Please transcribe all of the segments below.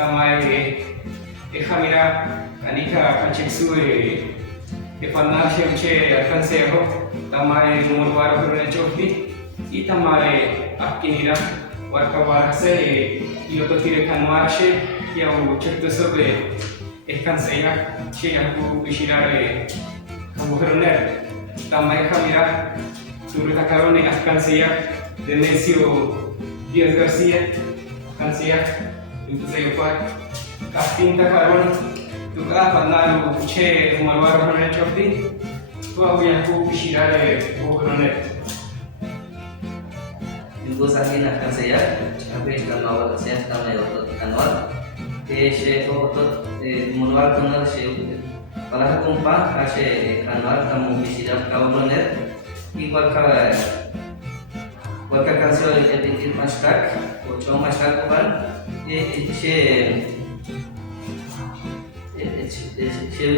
tamae Jamira, Anika, Kanchexu, Fanashe, Alcancejo, Tamae, Murwara, Chofi, y Tamae, Akinira, Warkawarase, y otro tire Canmarche, y a un cheto sobre Escansea, Chiaku, Bishirare, Kamuroner, Tamae Jamira, Turuta Carone, Escansea, Denecio Díaz García, Escansea, entonces yo fue. Kastinta karon tuka panalo che umarwaro hone chorti tu abuya ku bishirare uhrone Ibu sakin akan saya sampai kalau saya tahu otot kanwar she otot munwar kanwar she para kumpa she kanwar kamu bishira kauloner igual ka canción de pedir mastak ocho mastak kan she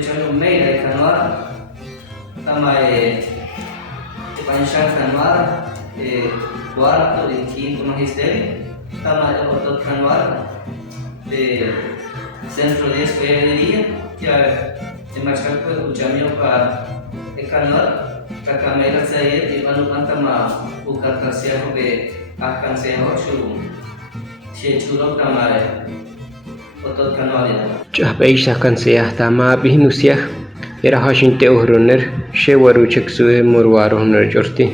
Chano Meira Canora, Tamae Panchar Canora, Quarto e Quinto Magistério, Tamae Otot Canora, Centro de Escolheria, que é Machar o Jamil para Canora, Kakamera Sair e Panukan Tama, o Cartasia Robe, Akan Seho Shuru, Churok Tamae. Chahpeisha kanseah tama bihinusiah era hashinte uhroner shewaru cheksue murwaro honor jorti